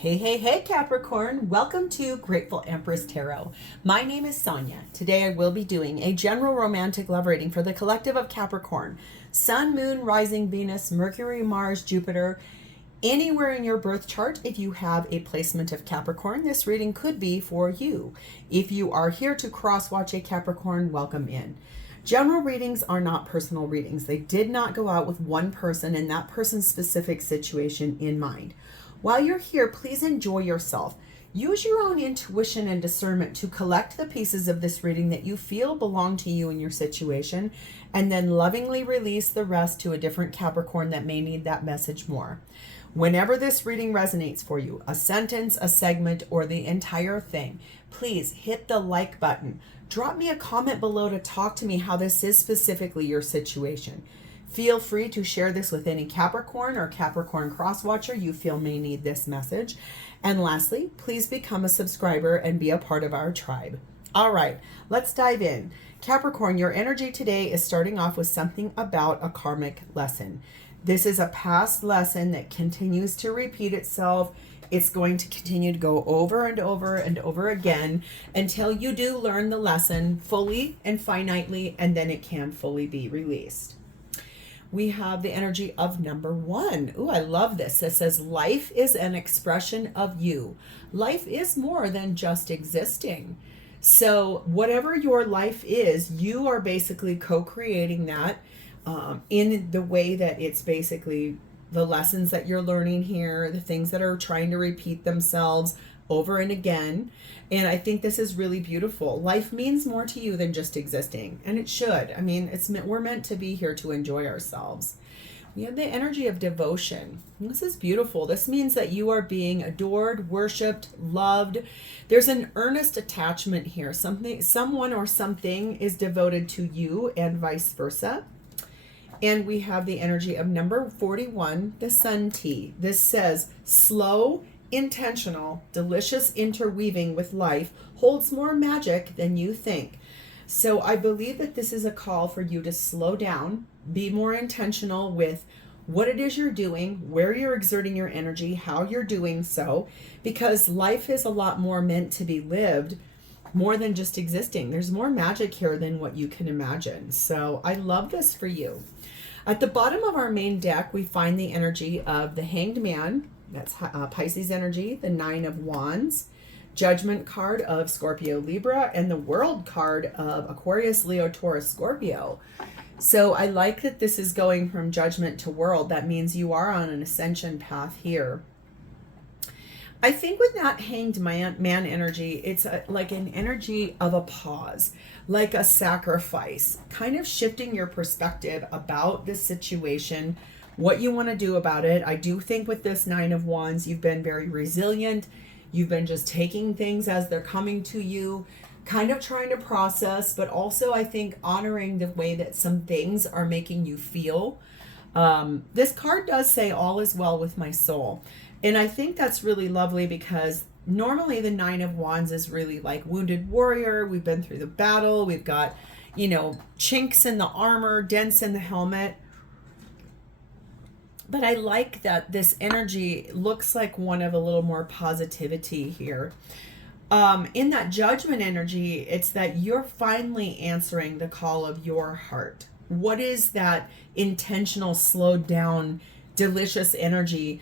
Hey, Capricorn. Welcome to Grateful Empress Tarot. My name is Sonia. Today I will be doing a general romantic love reading for the collective of Capricorn. Sun, Moon, Rising, Venus, Mercury, Mars, Jupiter. Anywhere in your birth chart, if you have a placement of Capricorn, this reading could be for you. If you are here to cross-watch a Capricorn, welcome in. General readings are not personal readings. They did not go out with one person and that person's specific situation in mind. While you're here, please enjoy yourself. Use your own intuition and discernment to collect the pieces of this reading that you feel belong to you and your situation, and then lovingly release the rest to a different Capricorn that may need that message more. Whenever this reading resonates for you, a sentence, a segment, or the entire thing, please hit the like button. Drop me a comment below to talk to me how this is specifically your situation. Feel free to share this with any Capricorn or Capricorn cross-watcher you feel may need this message. And lastly, please become a subscriber and be a part of our tribe. All right, let's dive in. Capricorn, your energy today is starting off with something about a karmic lesson. This is a past lesson that continues to repeat itself. It's going to continue to go over and over and over again until you do learn the lesson fully and finitely, and then it can fully be released. We have the energy of number 1. Ooh, I love this. It says, life is an expression of you. Life is more than just existing. So whatever your life is, you are basically co-creating that in the way that it's basically the lessons that you're learning here, the things that are trying to repeat themselves over and again. And I think this is really beautiful. Life means more to you than just existing, and it should. I mean, we're meant to be here to enjoy ourselves. We have the energy of devotion. This is beautiful. This means that you are being adored, worshipped, loved. There's an earnest attachment here. Someone or something is devoted to you and vice versa. And we have the energy of number 41, the Sun Tea. This says, slow, intentional, delicious interweaving with life holds more magic than you think. So I believe that this is a call for you to slow down, be more intentional with what it is you're doing, where you're exerting your energy, how you're doing so, because life is a lot more meant to be lived, more than just existing. There's more magic here than what you can imagine. So I love this for you. At the bottom of our main deck, we find the energy of the Hanged Man. That's Pisces energy, the 9 of Wands, Judgment card of Scorpio, Libra, and the World card of Aquarius, Leo, Taurus, Scorpio. So I like that this is going from Judgment to World. That means you are on an ascension path here. I think with that Hanged man energy, it's like an energy of a pause, like a sacrifice, kind of shifting your perspective about this situation, what you want to do about it. I do think with this 9 of Wands, you've been very resilient. You've been just taking things as they're coming to you, kind of trying to process, but also I think honoring the way that some things are making you feel. This card does say all is well with my soul. And I think that's really lovely because normally the 9 of Wands is really like wounded warrior. We've been through the battle. We've got, chinks in the armor, dents in the helmet. But I like that this energy looks like one of a little more positivity here. In that Judgment energy, it's that you're finally answering the call of your heart. What is that intentional, slowed down, delicious energy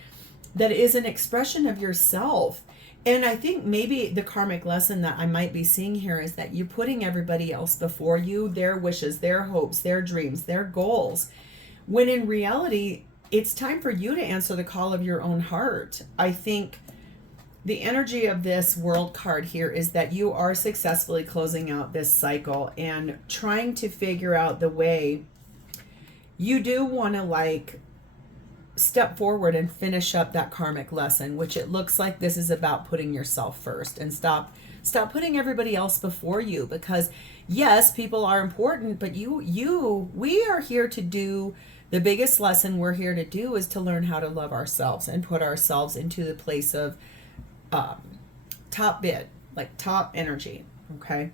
that is an expression of yourself? And I think maybe the karmic lesson that I might be seeing here is that you're putting everybody else before you, their wishes, their hopes, their dreams, their goals, when in reality, it's time for you to answer the call of your own heart. I think the energy of this World card here is that you are successfully closing out this cycle and trying to figure out the way you do want to step forward and finish up that karmic lesson, which it looks like this is about putting yourself first and stop putting everybody else before you, because yes, people are important, but we are here to do the biggest lesson we're here to do is to learn how to love ourselves and put ourselves into the place of top bid, like top energy. Okay.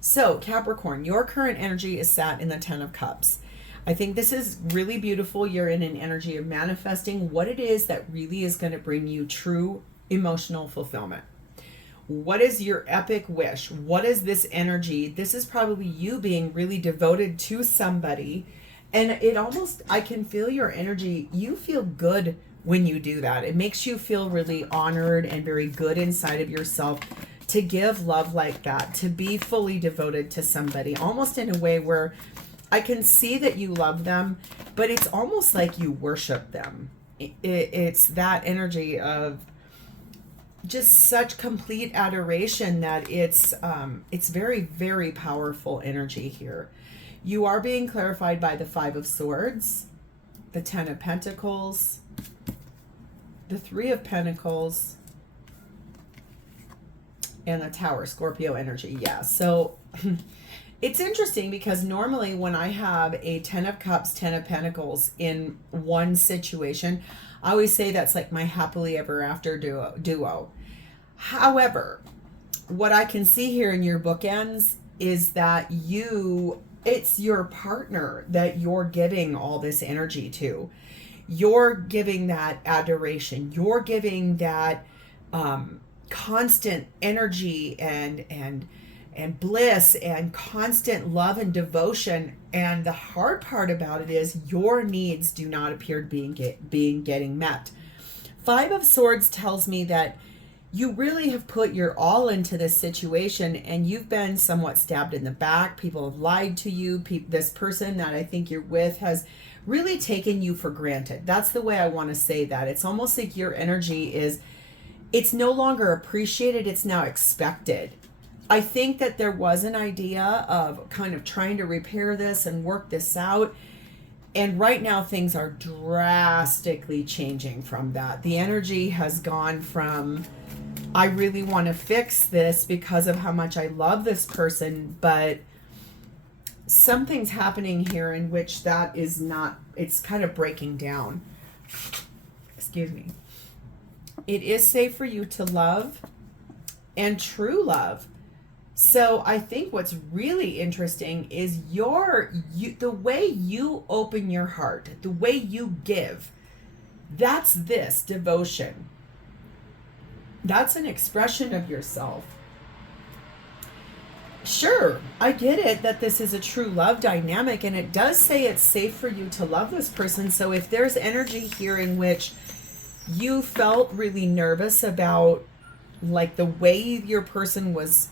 So Capricorn, your current energy is sat in the 10 of Cups. I think this is really beautiful. You're in an energy of manifesting what it is that really is going to bring you true emotional fulfillment. What is your epic wish? What is this energy? This is probably you being really devoted to somebody. And it almost, I can feel your energy. You feel good when you do that. It makes you feel really honored and very good inside of yourself to give love like that, to be fully devoted to somebody, almost in a way where I can see that you love them, but it's almost like you worship them. It's that energy of just such complete adoration that it's very, very powerful energy here. You are being clarified by the 5 of Swords, the 10 of Pentacles, the 3 of Pentacles, and the Tower, Scorpio energy. Yeah, so it's interesting because normally when I have a 10 of Cups, 10 of Pentacles in one situation, I always say that's like my happily ever after duo. However, what I can see here in your bookends is that it's your partner that you're giving all this energy to. You're giving that adoration. You're giving that constant energy and bliss and constant love and devotion. And the hard part about it is your needs do not appear to be getting met. 5 of Swords tells me that you really have put your all into this situation and you've been somewhat stabbed in the back. People have lied to you. This person that I think you're with has really taken you for granted. That's the way I want to say that. It's almost like your energy it's no longer appreciated. It's now expected. I think that there was an idea of kind of trying to repair this and work this out. And right now things are drastically changing from that. The energy has gone from, I really want to fix this because of how much I love this person, but something's happening here in which that is not, it's kind of breaking down. Excuse me. It is safe for you to love and true love. So I think what's really interesting is the way you open your heart, the way you give. That's this devotion. That's an expression of yourself. Sure, I get it that this is a true love dynamic, and it does say it's safe for you to love this person. So if there's energy here in which you felt really nervous about like the way your person was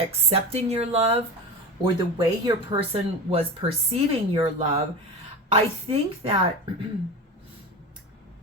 accepting your love or the way your person was perceiving your love, I think that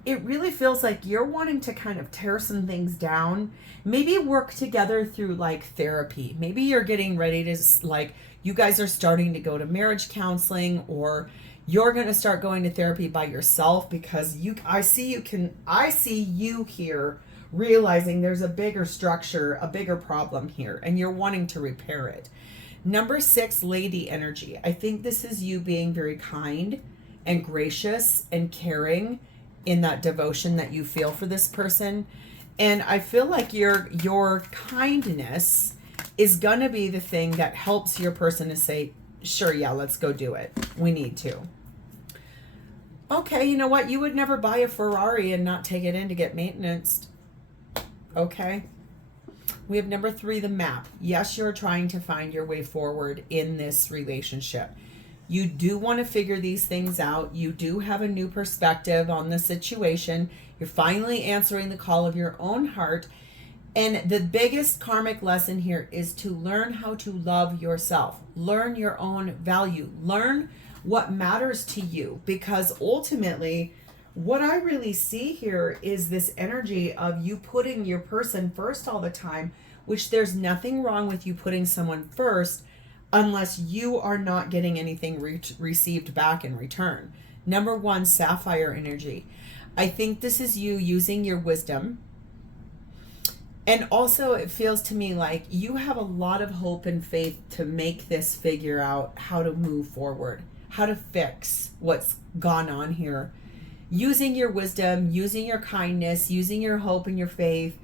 it really feels like you're wanting to kind of tear some things down, maybe work together through like therapy. Maybe you're getting ready to, like, you guys are starting to go to marriage counseling, or you're going to start going to therapy by yourself because I see you here realizing there's a bigger structure, a bigger problem here, and you're wanting to repair it. Number 6, lady energy. I think this is you being very kind and gracious and caring in that devotion that you feel for this person. And I feel like your kindness is going to be the thing that helps your person to say, sure, yeah, let's go do it. We need to. Okay, you know what? You would never buy a Ferrari and not take it in to get maintenance. Okay. We have number 3, the map. Yes, you're trying to find your way forward in this relationship. You do want to figure these things out. You do have a new perspective on the situation. You're finally answering the call of your own heart. And the biggest karmic lesson here is to learn how to love yourself. Learn your own value. Learn what matters to you. Because ultimately, what I really see here is this energy of you putting your person first all the time, which there's nothing wrong with you putting someone first unless you are not getting anything received back in return. Number 1, sapphire energy. I think this is you using your wisdom. And also it feels to me like you have a lot of hope and faith to make this figure out how to move forward, how to fix what's gone on here. Using your wisdom, using your kindness, using your hope and your faith,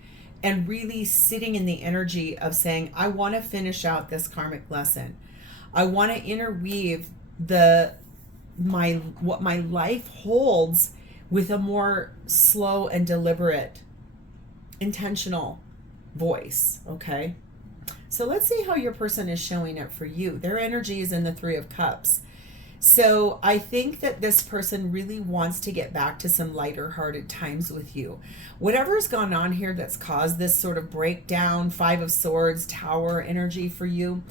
and really sitting in the energy of saying, I want to finish out this karmic lesson. I want to interweave what my life holds with a more slow and deliberate intentional voice, okay? So let's see how your person is showing up for you. Their energy is in the Three of Cups. So I think that this person really wants to get back to some lighter hearted times with you. Whatever's gone on here that's caused this sort of breakdown, Five of Swords, Tower energy for you,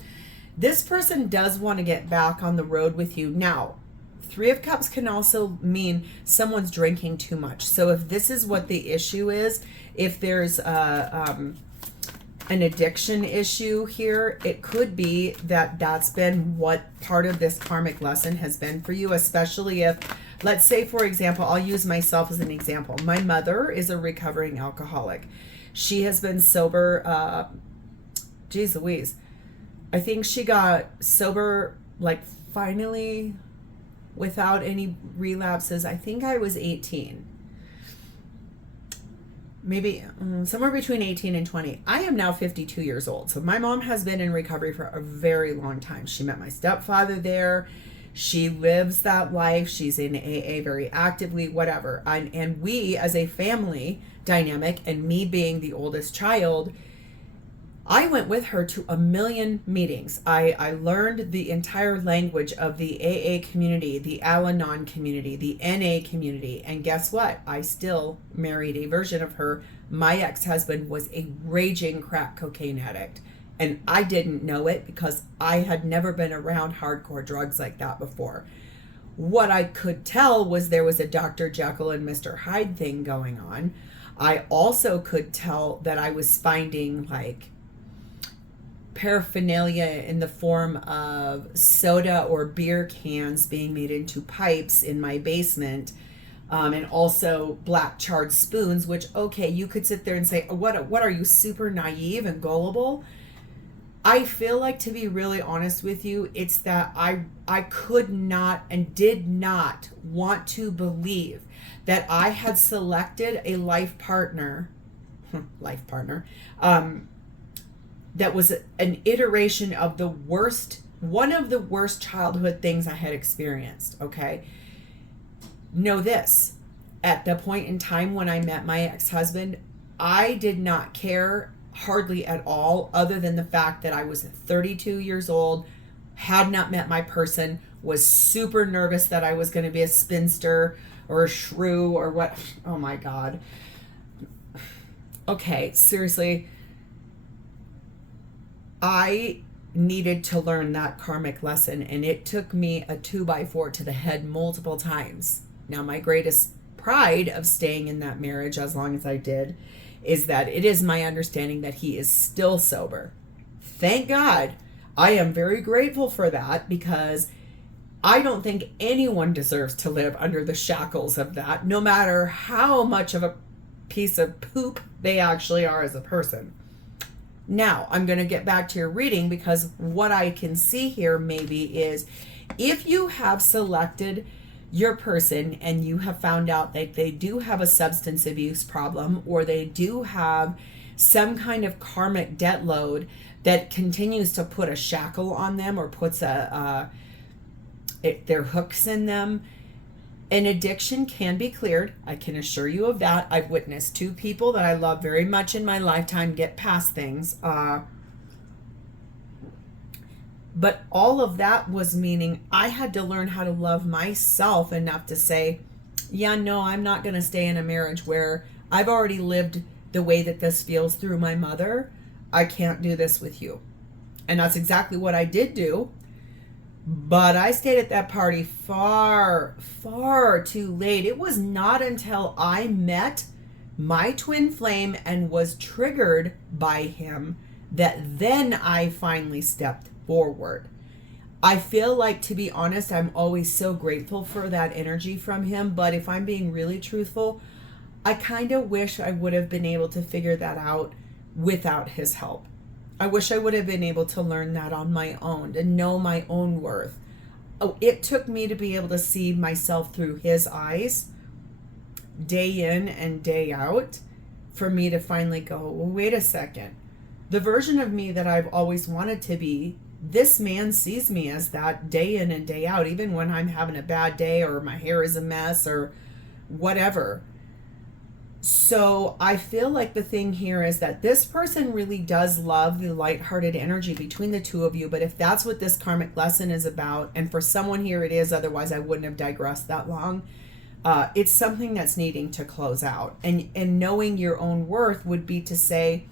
this person does want to get back on the road with you. Now, Three of Cups can also mean someone's drinking too much. So if this is what the issue is, if there's an addiction issue here, it could be that that's been what part of this karmic lesson has been for you, especially if, let's say, for example, I'll use myself as an example. My mother is a recovering alcoholic. She has been sober, geez Louise, I think she got sober, like, finally, without any relapses. I think I was 18. Maybe somewhere between 18 and 20. I am now 52 years old. So my mom has been in recovery for a very long time. She met my stepfather there. She lives that life. She's in AA very actively, whatever. And we, as a family dynamic, and me being the oldest child, I went with her to a million meetings. I learned the entire language of the AA community, the Al-Anon community, the NA community. And guess what? I still married a version of her. My ex-husband was a raging crack cocaine addict. And I didn't know it because I had never been around hardcore drugs like that before. What I could tell was there was a Dr. Jekyll and Mr. Hyde thing going on. I also could tell that I was finding, like, paraphernalia in the form of soda or beer cans being made into pipes in my basement, and also black charred spoons, which, okay, you could sit there and say, what are you, super naive and gullible? I feel like, to be really honest with you, it's that I could not and did not want to believe that I had selected a life partner that was an iteration of one of the worst childhood things I had experienced, okay? Know this, at the point in time when I met my ex-husband, I did not care hardly at all, other than the fact that I was 32 years old, had not met my person, was super nervous that I was going to be a spinster or a shrew or what. Oh my God. Okay, seriously. I needed to learn that karmic lesson, and it took me a 2x4 to the head multiple times. Now, my greatest pride of staying in that marriage as long as I did is that it is my understanding that he is still sober. Thank God. I am very grateful for that, because I don't think anyone deserves to live under the shackles of that, no matter how much of a piece of poop they actually are as a person. Now, I'm going to get back to your reading, because what I can see here maybe is if you have selected your person and you have found out that they do have a substance abuse problem, or they do have some kind of karmic debt load that continues to put a shackle on them, or puts their hooks in them, an addiction can be cleared. I can assure you of that. I've witnessed two people that I love very much in my lifetime get past things. But all of that was meaning I had to learn how to love myself enough to say, yeah, no, I'm not going to stay in a marriage where I've already lived the way that this feels through my mother. I can't do this with you. And that's exactly what I did do. But I stayed at that party far, far too late. It was not until I met my twin flame and was triggered by him that then I finally stepped forward. I feel like, to be honest, I'm always so grateful for that energy from him. But if I'm being really truthful, I kind of wish I would have been able to figure that out without his help. I wish I would have been able to learn that on my own and know my own worth. Oh, it took me to be able to see myself through his eyes day in and day out for me to finally go, well, wait a second. The version of me that I've always wanted to be, this man sees me as that day in and day out, even when I'm having a bad day or my hair is a mess or whatever. So I feel like the thing here is that this person really does love the lighthearted energy between the two of you. But if that's what this karmic lesson is about, and for someone here it is, otherwise I wouldn't have digressed that long. It's something that's needing to close out. And knowing your own worth would be to say,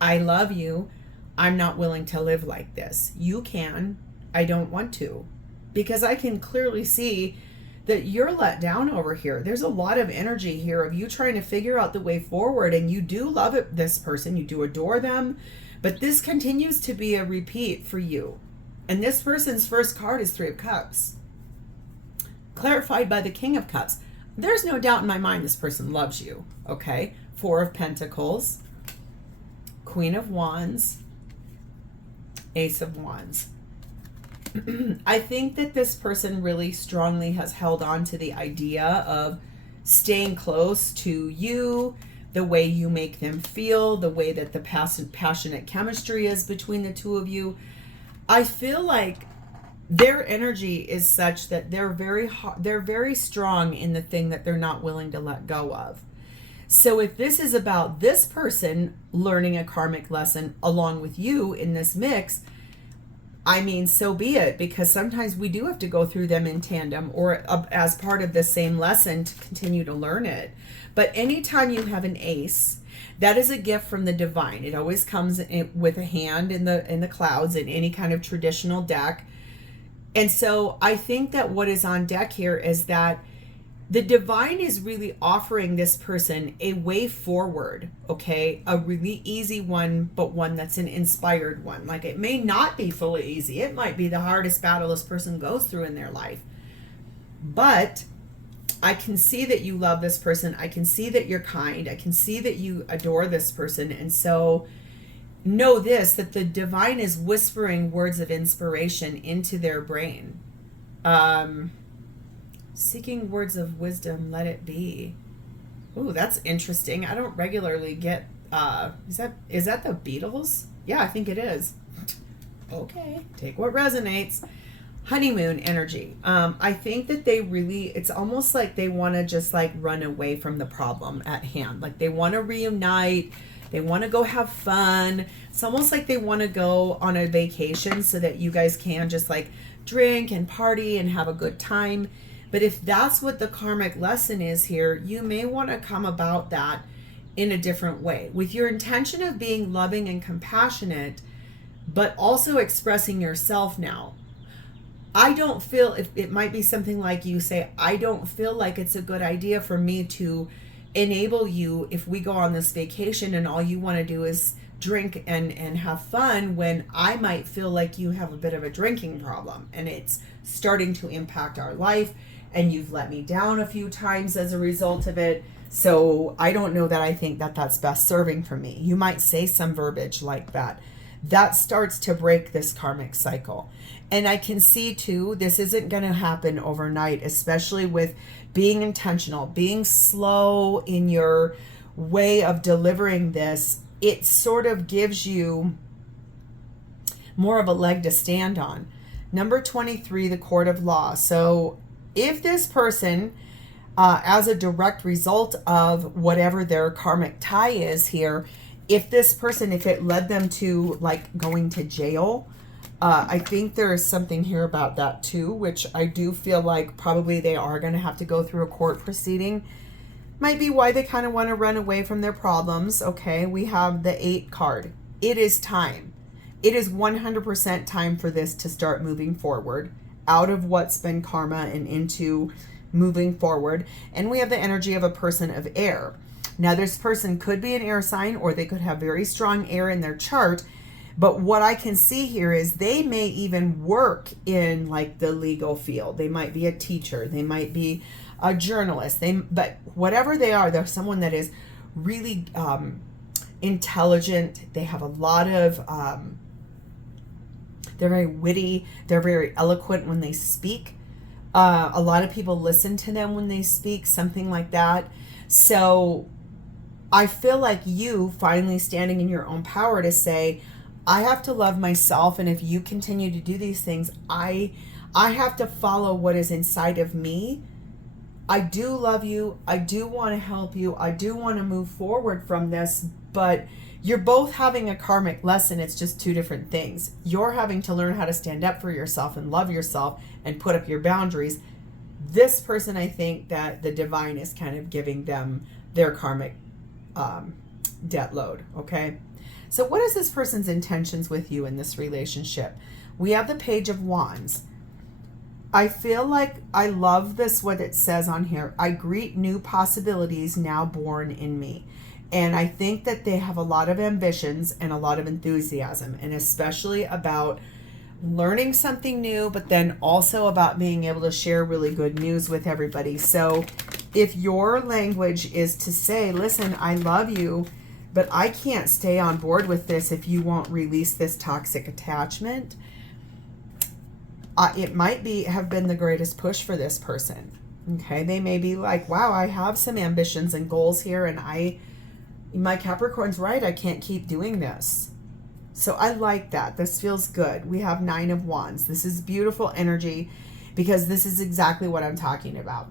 I love you. I'm not willing to live like this. You can. I don't want to. Because I can clearly see that you're let down over here. There's a lot of energy here of you trying to figure out the way forward, and you do love it, this person, you do adore them, but this continues to be a repeat for you. And this person's first card is 3 of Cups, clarified by the King of Cups. There's no doubt in my mind this person loves you, okay? 4 of Pentacles, Queen of Wands, Ace of Wands. I think that this person really strongly has held on to the idea of staying close to you, the way you make them feel, the way that the passionate chemistry is between the two of you. I feel like their energy is such that they're very strong in the thing that they're not willing to let go of. So if this is about this person learning a karmic lesson along with you in this mix, I mean, so be it, because sometimes we do have to go through them in tandem or as part of the same lesson to continue to learn it. But anytime you have an ace, that is a gift from the divine. It always comes with a hand in the clouds in any kind of traditional deck. And so I think that what is on deck here is that the divine is really offering this person a way forward, okay? A really easy one, but one that's an inspired one. Like, it may not be fully easy. It might be the hardest battle this person goes through in their life. But I can see that you love this person. I can see that you're kind. I can see that you adore this person. And so know this, that the divine is whispering words of inspiration into their brain. Seeking words of wisdom, let it be. Ooh, that's interesting. I don't regularly get, is that the Beatles? Yeah, I think it is. Okay, take what resonates. Honeymoon energy. I think that they really, it's almost like they want to just like run away from the problem at hand. Like they want to reunite. They want to go have fun. It's almost like they want to go on a vacation so that you guys can just like drink and party and have a good time. But if that's what the karmic lesson is here, you may want to come about that in a different way with your intention of being loving and compassionate, but also expressing yourself now. I don't feel, if it might be something like you say, I don't feel like it's a good idea for me to enable you if we go on this vacation and all you want to do is drink and have fun, when I might feel like you have a bit of a drinking problem and it's starting to impact our life. And you've let me down a few times as a result of it. So I don't know that I think that that's best serving for me. You might say some verbiage like that. That starts to break this karmic cycle. And I can see too, this isn't going to happen overnight, especially with being intentional, being slow in your way of delivering this. It sort of gives you more of a leg to stand on. Number 23, the Court of Law. So if this person, as a direct result of whatever their karmic tie is here, if this person, if it led them to like going to jail, I think there is something here about that too, which I do feel like probably they are going to have to go through a court proceeding. Might be why they kind of want to run away from their problems. Okay, we have the 8 card. It is time. It is 100% time for this to start moving forward, out of what's been karma and into moving forward. And we have the energy of a person of air. Now this person could be an air sign, or they could have very strong air in their chart. But what I can see here is they may even work in like the legal field. They might be a teacher. They might be a journalist. But whatever they are, they're someone that is really intelligent. They have a lot of they're very witty. They're very eloquent when they speak. A lot of people listen to them when they speak, something like that. So I feel like you finally standing in your own power to say, I have to love myself. And if you continue to do these things, I have to follow what is inside of me. I do love you. I do want to help you. I do want to move forward from this, but you're both having a karmic lesson. It's just two different things. You're having to learn how to stand up for yourself and love yourself and put up your boundaries. This person, I think that the divine is kind of giving them their karmic debt load, okay? So what is this person's intentions with you in this relationship? We have the Page of Wands. I feel like I love this, what it says on here. I greet new possibilities now born in me. And I think that they have a lot of ambitions and a lot of enthusiasm, and especially about learning something new, but then also about being able to share really good news with everybody. So if your language is to say, listen, I love you, but I can't stay on board with this if you won't release this toxic attachment, it might have been the greatest push for this person. Okay, they may be like, wow, I have some ambitions and goals here, and my Capricorn's right, I can't keep doing this. So I like that. This feels good. We have 9 of Wands. This is beautiful energy because this is exactly what I'm talking about.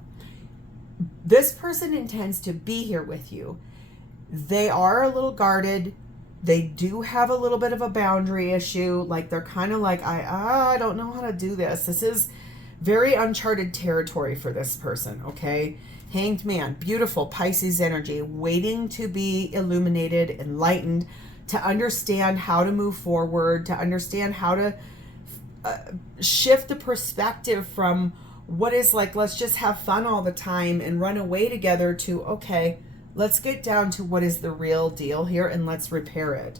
This person intends to be here with you. They are a little guarded. They do have a little bit of a boundary issue. Like they're kind of like, I don't know how to do this. This is very uncharted territory for this person, okay? Hanged Man, beautiful Pisces energy, waiting to be illuminated, enlightened, to understand how to move forward, to understand how to shift the perspective from what is like, let's just have fun all the time and run away together, to, okay, let's get down to what is the real deal here and let's repair it.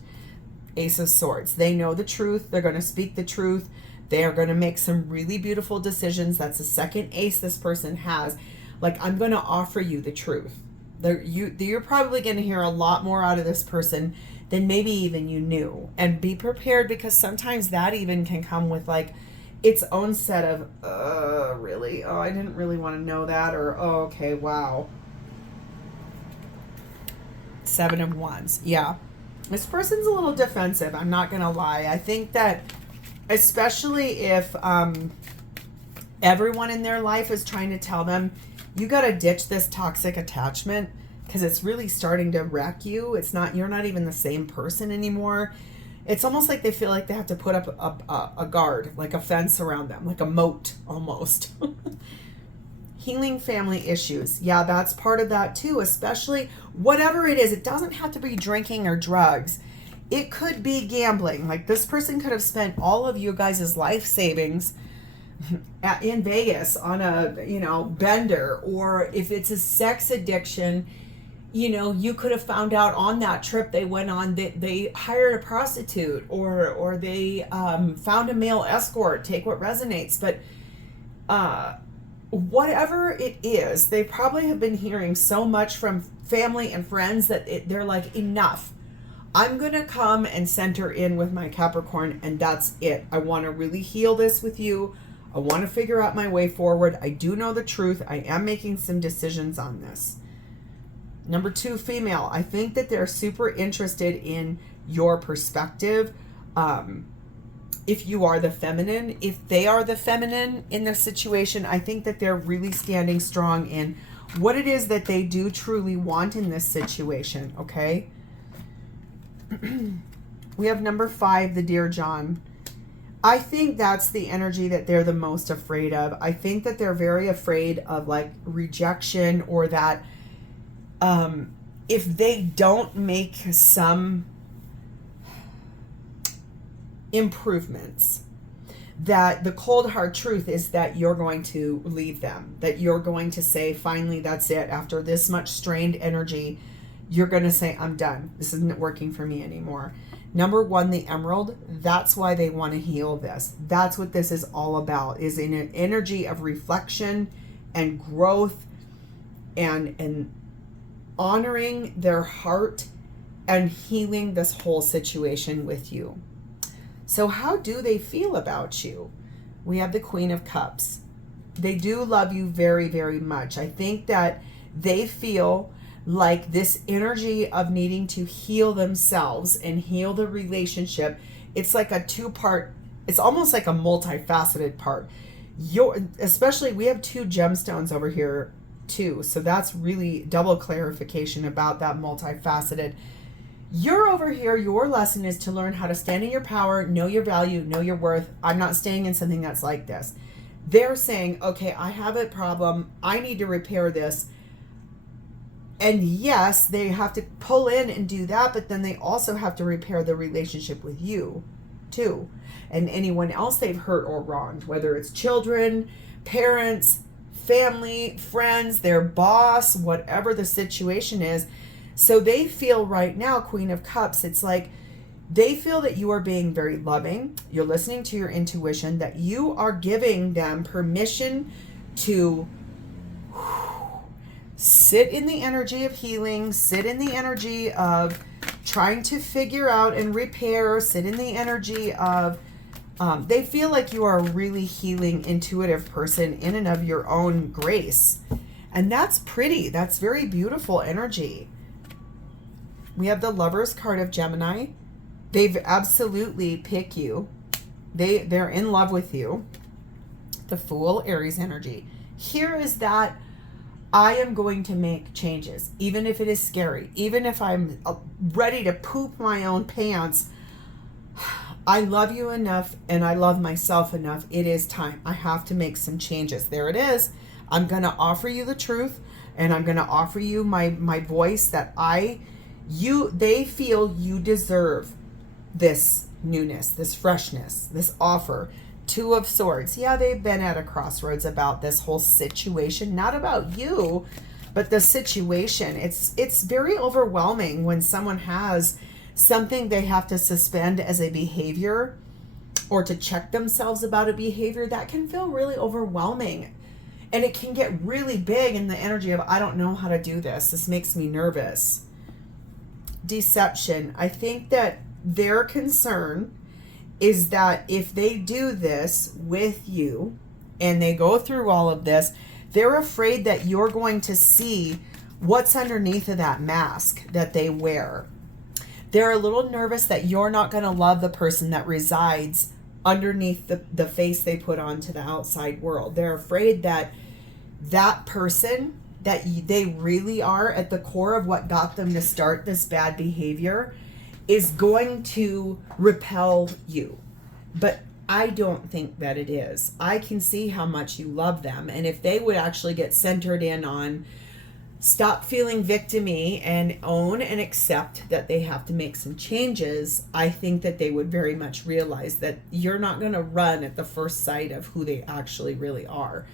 Ace of Swords. They know the truth. They're going to speak the truth. They are going to make some really beautiful decisions. That's the second ace this person has. Like, I'm going to offer you the truth. You're probably going to hear a lot more out of this person than maybe even you knew. And be prepared, because sometimes that even can come with like its own set of, really? Oh, I didn't really want to know that. Or, oh, okay, wow. 7 of Wands. Yeah. This person's a little defensive. I'm not going to lie. I think that especially if everyone in their life is trying to tell them, you got to ditch this toxic attachment because it's really starting to wreck you. You're not even the same person anymore. It's almost like they feel like they have to put up a guard, like a fence around them, like a moat almost. Healing family issues. Yeah, that's part of that too, especially whatever it is. It doesn't have to be drinking or drugs. It could be gambling. Like this person could have spent all of you guys' life savings in Vegas on a, bender, or if it's a sex addiction, you could have found out on that trip they went on that they hired a prostitute, or they found a male escort. Take what resonates. But whatever it is, they probably have been hearing so much from family and friends that they're like, enough. I'm going to come and center in with my Capricorn, and that's it. I want to really heal this with you. I want to figure out my way forward. I do know the truth. I am making some decisions on this. Number 2, female. I think that they're super interested in your perspective. If you are the feminine, if they are the feminine in this situation, I think that they're really standing strong in what it is that they do truly want in this situation, okay? We have number 5, the Dear John. I think that's the energy that they're the most afraid of. I think that they're very afraid of like rejection, or that if they don't make some improvements, that the cold hard truth is that you're going to leave them, that you're going to say, finally, that's it. After this much strained energy, you're going to say, I'm done. This isn't working for me anymore. Number 1, the Emerald. That's why they want to heal this. That's what this is all about, is in an energy of reflection and growth and honoring their heart and healing this whole situation with you. So how do they feel about you? We have the Queen of Cups. They do love you very, very much. I think that they feel like this energy of needing to heal themselves and heal the relationship, it's like a 2-part, it's almost like a multifaceted part. Especially, we have 2 gemstones over here too. So that's really double clarification about that multifaceted. You're over here, your lesson is to learn how to stand in your power, know your value, know your worth. I'm not staying in something that's like this. They're saying, okay, I have a problem. I need to repair this. And yes, they have to pull in and do that, but then they also have to repair the relationship with you too. And anyone else they've hurt or wronged, whether it's children, parents, family, friends, their boss, whatever the situation is. So they feel right now, Queen of Cups, it's like they feel that you are being very loving. You're listening to your intuition, that you are giving them permission to sit in the energy of healing, sit in the energy of trying to figure out and repair, sit in the energy of, they feel like you are a really healing, intuitive person in and of your own grace. And that's pretty. That's very beautiful energy. We have the Lover's card of Gemini. They've absolutely picked you. They're in love with you. The Fool, Aries energy. Here is that I am going to make changes, even if it is scary, even if I'm ready to poop my own pants. I love you enough and I love myself enough. It is time. I have to make some changes. There it is. I'm going to offer you the truth, and I'm going to offer you my voice that they feel you deserve this newness, this freshness, this offer. Two of Swords. Yeah, they've been at a crossroads about this whole situation, not about you, but the situation. It's very overwhelming when someone has something they have to suspend as a behavior or to check themselves about a behavior. That can feel really overwhelming, and it can get really big in the energy of, I don't know how to do this. This makes me nervous. Deception. I think that their concern is that if they do this with you and they go through all of this, they're afraid that you're going to see what's underneath of that mask that they wear. They're a little nervous that you're not going to love the person that resides underneath the face they put on to the outside world. They're afraid that that person that they really are at the core of what got them to start this bad behavior is going to repel you. But I don't think that it is. I can see how much you love them. And if they would actually get centered in on stop feeling victim-y and own and accept that they have to make some changes, I think that they would very much realize that you're not going to run at the first sight of who they actually really are.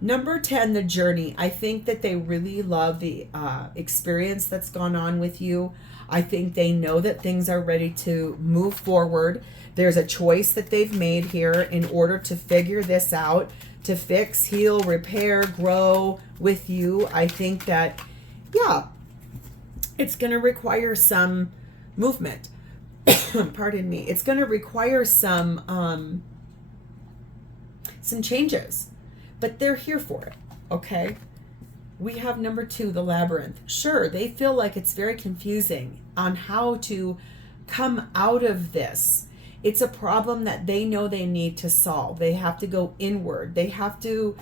Number 10, the journey. I think that they really love the experience that's gone on with you. I think they know that things are ready to move forward. There's a choice that they've made here in order to figure this out, to fix, heal, repair, grow with you. I think that, yeah, it's going to require some movement. Pardon me. It's going to require some changes, but they're here for it. Okay. We have number 2, the Labyrinth. Sure, they feel like it's very confusing on how to come out of this. It's a problem that they know they need to solve. They have to go inward. They have to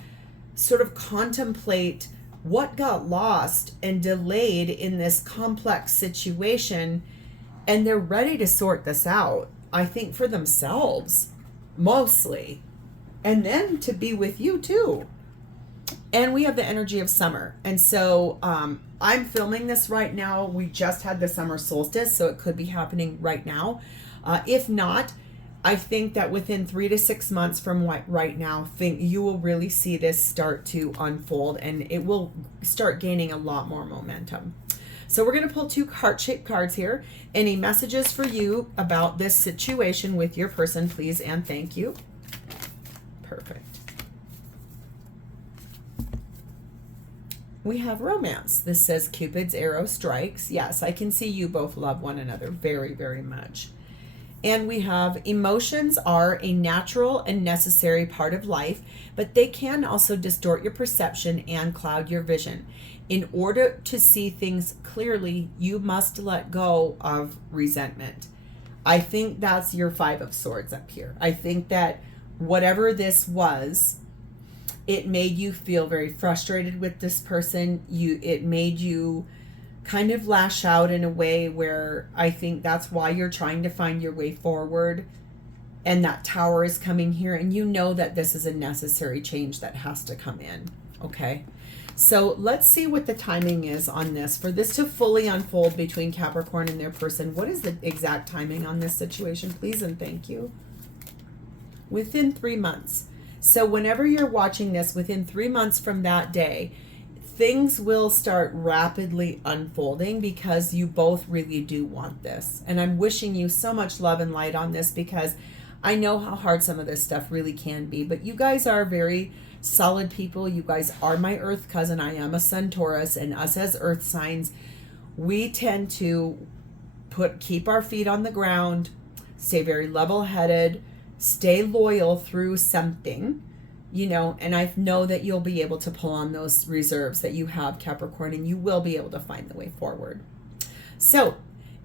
sort of contemplate what got lost and delayed in this complex situation, and they're ready to sort this out, I think, for themselves, mostly, and then to be with you too. And we have the energy of summer. And so I'm filming this right now. We just had the summer solstice, so it could be happening right now. If not, I think that within 3 to 6 months from right now, you will really see this start to unfold, and it will start gaining a lot more momentum. So we're going to pull 2 heart-shaped cards here. Any messages for you about this situation with your person, please and thank you. Perfect. We have romance. This says Cupid's arrow strikes. Yes, I can see you both love one another very, very much. And we have emotions are a natural and necessary part of life, but they can also distort your perception and cloud your vision. In order to see things clearly, you must let go of resentment. I think that's your 5 of Swords up here. I think that whatever this was, It made you feel very frustrated with this person. It made you kind of lash out in a way where I think that's why you're trying to find your way forward. And that Tower is coming here, and you know that this is a necessary change that has to come in. Okay. So let's see what the timing is on this. For this to fully unfold between Capricorn and their person, what is the exact timing on this situation? Please and thank you. Within 3 months. So whenever you're watching this, within 3 months from that day, things will start rapidly unfolding because you both really do want this. And I'm wishing you so much love and light on this because I know how hard some of this stuff really can be. But you guys are very solid people. You guys are my earth cousin. I am a Sun Taurus, and us as earth signs, we tend to keep our feet on the ground, stay very level-headed, stay loyal through something, you know, and I know that you'll be able to pull on those reserves that you have, Capricorn, and you will be able to find the way forward. So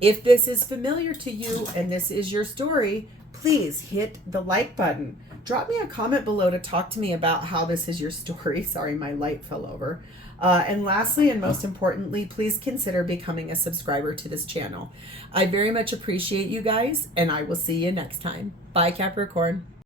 if this is familiar to you and this is your story, please hit the like button. Drop me a comment below to talk to me about how this is your story. Sorry, my light fell over. And lastly, and most importantly, please consider becoming a subscriber to this channel. I very much appreciate you guys, and I will see you next time. Bye, Capricorn.